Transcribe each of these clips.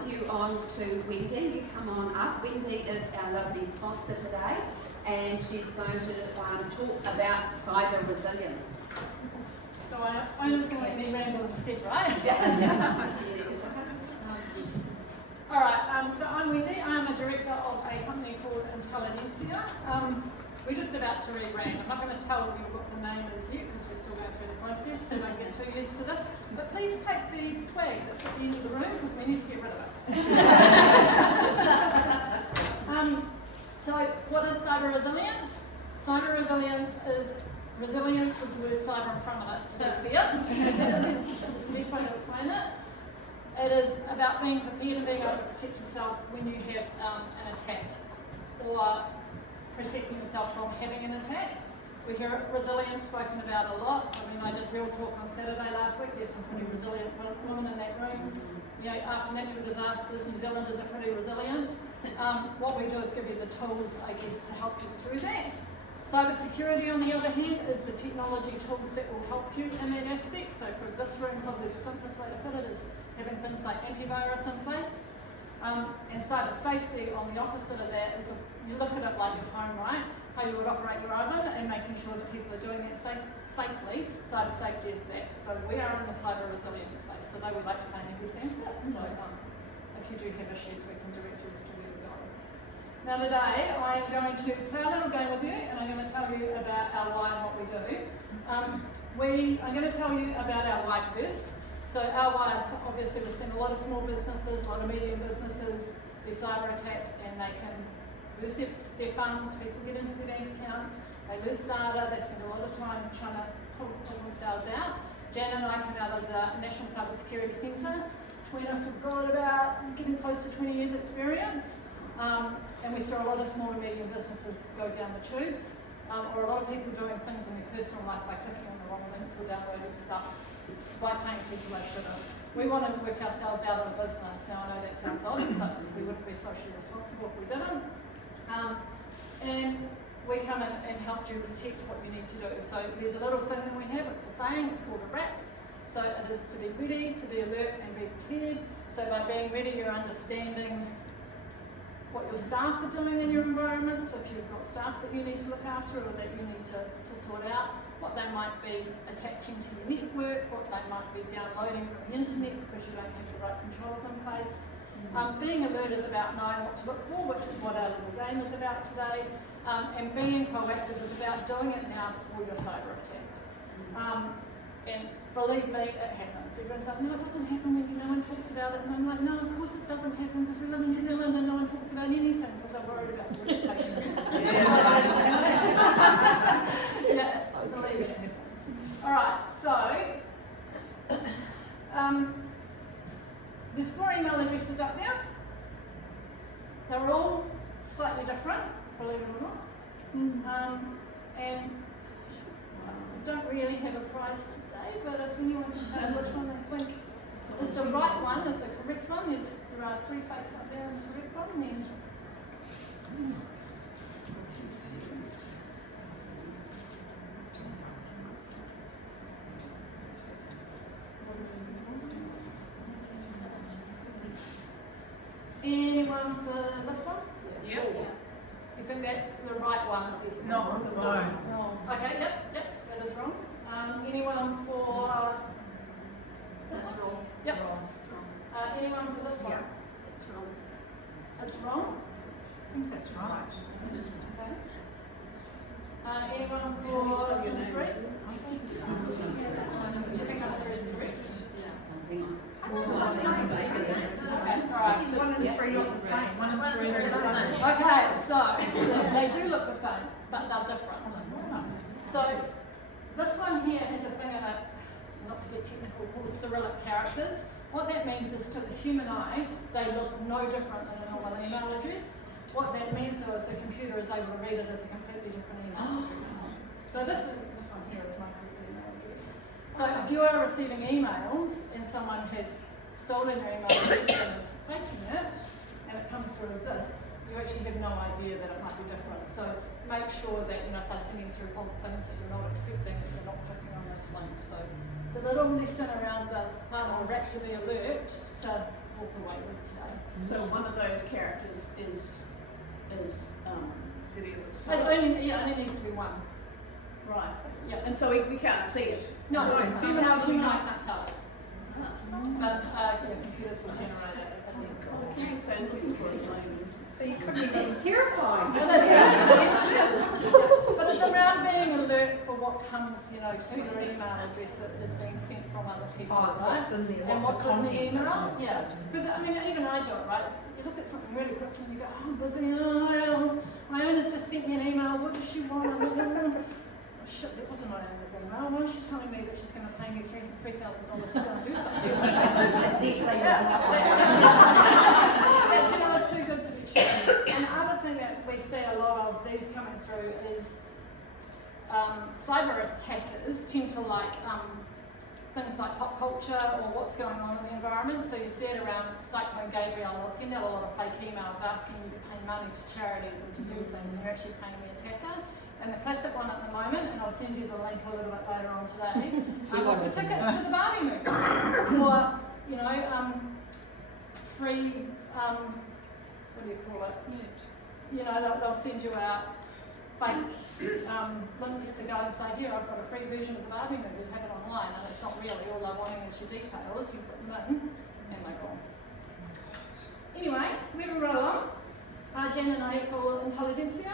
pass you on to Wendy. You come on up. Wendy is our lovely sponsor today, and she's going to talk about cyber resilience. So I'm just going to let me ramble instead, right? Yeah. All right, so I'm Wendy. I'm a director of a company called Intelligentsia. We're just about to rebrand. I'm not going to tell you what the name is yet because we're still going through the process, so don't get too used to this. But please take the swag that's at the end of the room because we need to get rid of it. So what is cyber resilience? Cyber resilience is resilience with the word cyber in front of it, to be fair. It's the best way to explain it. It is about being prepared and being able to protect yourself when you have an attack, or protecting yourself from having an attack. We hear resilience spoken about a lot. I mean, I did Real Talk on Saturday last week. There's some pretty resilient women in that room. You know, after natural disasters, New Zealanders are pretty resilient. What we do is give you the tools, I guess, to help you through that. Cyber security, on the other hand, is the technology tools that will help you in that aspect. So for this room, probably the simplest way to put it is having things like antivirus in place. And cyber safety, on the opposite of that, is you look at it like your home, right? How you would operate your oven and making sure that people are doing that safely. Cyber safety is that. So we are in the cyber resilience space. So they would like to play an centre. So if you do have issues, we can direct you as to where to go. Now today, I am going to play a little game with you, and I'm going to tell you about our why and what we do. I'm going to tell you about our why first. So our why is to, obviously, we've seen a lot of small businesses, a lot of medium businesses be cyber attacked, and they can lose their funds, people get into their bank accounts, they lose data, they spend a lot of time trying to pull themselves out. Jan and I come out of the National Cyber Security Centre. Between us, we've got about getting close to 20 years experience, and we saw a lot of small and medium businesses go down the tubes, or a lot of people doing things in their personal life by clicking on the wrong links or downloading stuff, by paying people they shouldn't. We want to work ourselves out of a business. Now I know that sounds odd, but we wouldn't be socially responsible if we didn't. And we come in and help you protect what you need to do. So there's a little thing that we have, it's a saying, it's called a RAP. So it is to be ready, to be alert and be prepared. So by being ready, you're understanding what your staff are doing in your environment. So if you've got staff that you need to look after or that you need to sort out, what they might be attaching to your network, what they might be downloading from the internet because you don't have the right controls in place. Being alert is about knowing what to look for, which is what our little game is about today. And being proactive is about doing it now before you're cyber attacked. And believe me, it happens. Everyone's like, no, it doesn't happen when no one talks about it. And I'm like, no, of course it doesn't happen because we live in New Zealand and no one talks about anything because I'm worried about reputation. Yes, I believe it happens. All right, so there's 4 email addresses up there. They're all slightly different, believe it or not. And I don't really have a prize today, but if anyone can tell which one they think is the right one, is the correct one, there are 3 fakes up there is the correct one. Then anyone for this one? Yep. You think that's the right one? No. Okay, yep, that is wrong. Anyone for this That's one? wrong. Yep. Wrong. Anyone for this one? Yeah. It's wrong. It's wrong. I think that's right. Okay. Anyone for number 3? I think so. You think number 3 is correct? Okay, alright. 1 and 3 look the same. 1 and 3 are the same. Okay, so they do look the same, but they're different. So this one here has a thing in it, not to get technical, called Cyrillic characters. What that means is to the human eye, they look no different than a normal email address. What that means though is the computer is able to read it as a completely different email address. So this one here is my correct email address. So if you are receiving emails and someone has stolen your email address and is faking it, and it comes through as this, you actually have no idea that it might be different. So make sure that if they're sending through odd things that you're not expecting, that you're not clicking on those links. So it's a little lesson around the part of the RAP to be alert to walk away with today. So one of those characters is City of the So Soul. only needs to be one. Right. Yeah. And so we can't see it. No, No, even so though how you do and I you- can't tell it. But computers will generate it. Okay, thank you for explaining. So you couldn't even. It's terrifying. But it's around being alert for what comes, to your email address that is being sent from other people, Oh, right? what's in the, And what what's the in the content email? is. Yeah. Because even I do it, right? You look at something really quickly and you go, oh, I'm busy. Oh, my owner's just sent me an email. What does she want? Oh shit, that wasn't my owner's email. Why is she telling me that she's going to pay me $3,000 to go and do something? Definitely That deal is too good to be true. And the other thing that we see a lot of these coming through is cyber attackers tend to like things like pop culture or what's going on in the environment. So you see it around Cyclone Gabriel, they'll send out a lot of fake emails asking you to pay money to charities and to do things, and you're actually paying the attacker. And the classic one at the moment, and I'll send you the link a little bit later on today, is for tickets to the Barbie movie. Or, free, what do you call it? They'll send you out fake links to go and say, here, I've got a free version of the Barbie movie, have it online, and it's not really, all they're wanting is your details, you put them in, and they're gone. Anyway, moving right along, Jen and I call Intelligentsia.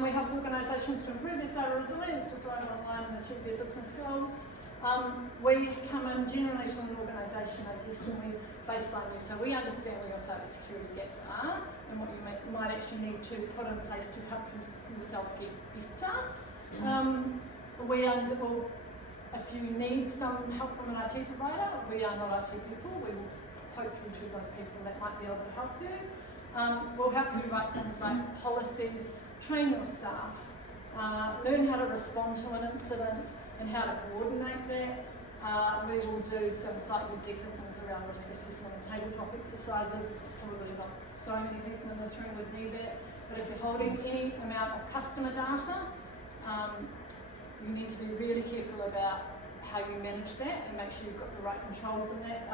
We help organisations to improve their cyber resilience, to thrive online and achieve their business goals. We come in generally to an organisation, I guess, and we baseline you, so we understand where your cyber security gaps are and what you might actually need to put in place to help yourself get better. If you need some help from an IT provider, we are not IT people, we will poke you to those people that might be able to help you. We'll help you write things like policies, train your staff, learn how to respond to an incident and how to coordinate that. We will do some slightly deeper things around risk assessment and tabletop exercises. Probably not so many people in this room would need that, but if you're holding any amount of customer data, you need to be really careful about how you manage that and make sure you've got the right controls in that,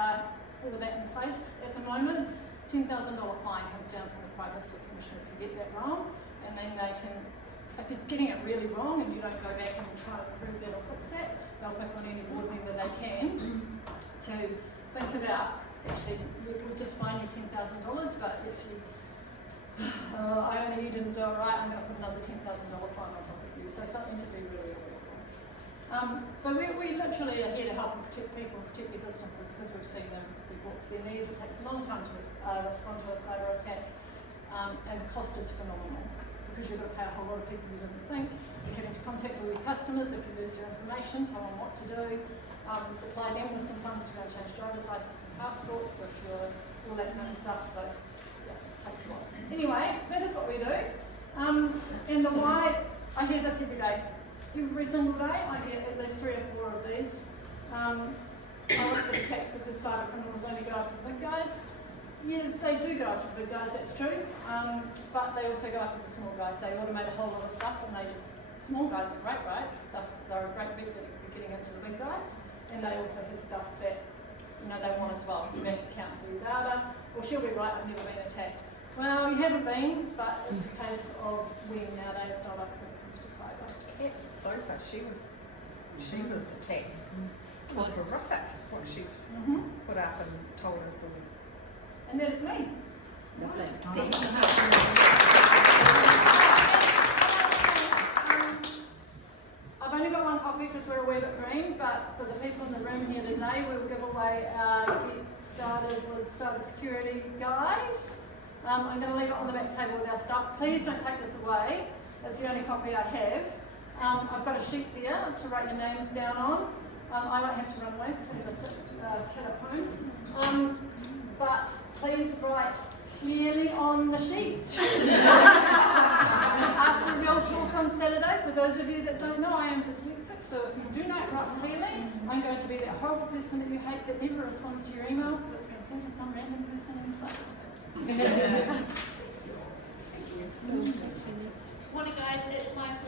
for that in place. At the moment, $10,000 fine comes down from the Privacy Commission if you get that wrong, and then they can, if you're getting it really wrong and you don't go back and try to improve that or fix it, they'll pick on any board member they can to think about, actually, we'll just fine you $10,000, but actually, you didn't do it right, I'm going to put another $10,000 fine on top of you. So something to be really aware of. So we literally are here to help and protect people, protect their businesses, because we've seen them be brought to their knees. It takes a long time to respond to a cyber attack, and the cost is phenomenal, because you've got to pay a whole lot of people you didn't think. You're having to contact all your customers if you lose their information, tell them what to do, supply them with some funds to go and change driver's license and passports, if you're all that kind of stuff. So yeah, it takes a lot. Anyway, that is what we do. And the why, I hear this every day. Every single day I get at least 3 or 4 of these. I like the attacked because cyber criminals only go after the big guys. Yeah, they do go after the big guys, that's true. But they also go after the small guys. They automate a whole lot of stuff, and they just, small guys are great, right? They're a great vector for getting into the big guys. And they also have stuff that they want as well. Your bank accounts or your data. Well, she'll be right, I've never been attacked. Well, you haven't been, but it's a case of when nowadays, not often when it comes to cyber. Cat Sofa, she was attacked. It was horrific what she's put up and told us. And that is me. Lovely. Thank you. I've only got one copy because we're a wee bit green, but for the people in the room here today, we'll give away our Get Started with Cyber Security guide. I'm going to leave it on the back table with our stuff. Please don't take this away. It's the only copy I have. I've got a sheet there to write your names down on. I won't have to run away because I have a kid at home. But please write clearly on the sheet. After Real Talk on Saturday, for those of you that don't know, I am dyslexic, so if you do not write clearly, I'm going to be that horrible person that you hate that never responds to your email because it's going to send to some random person in your cyberspace. Morning guys, it's my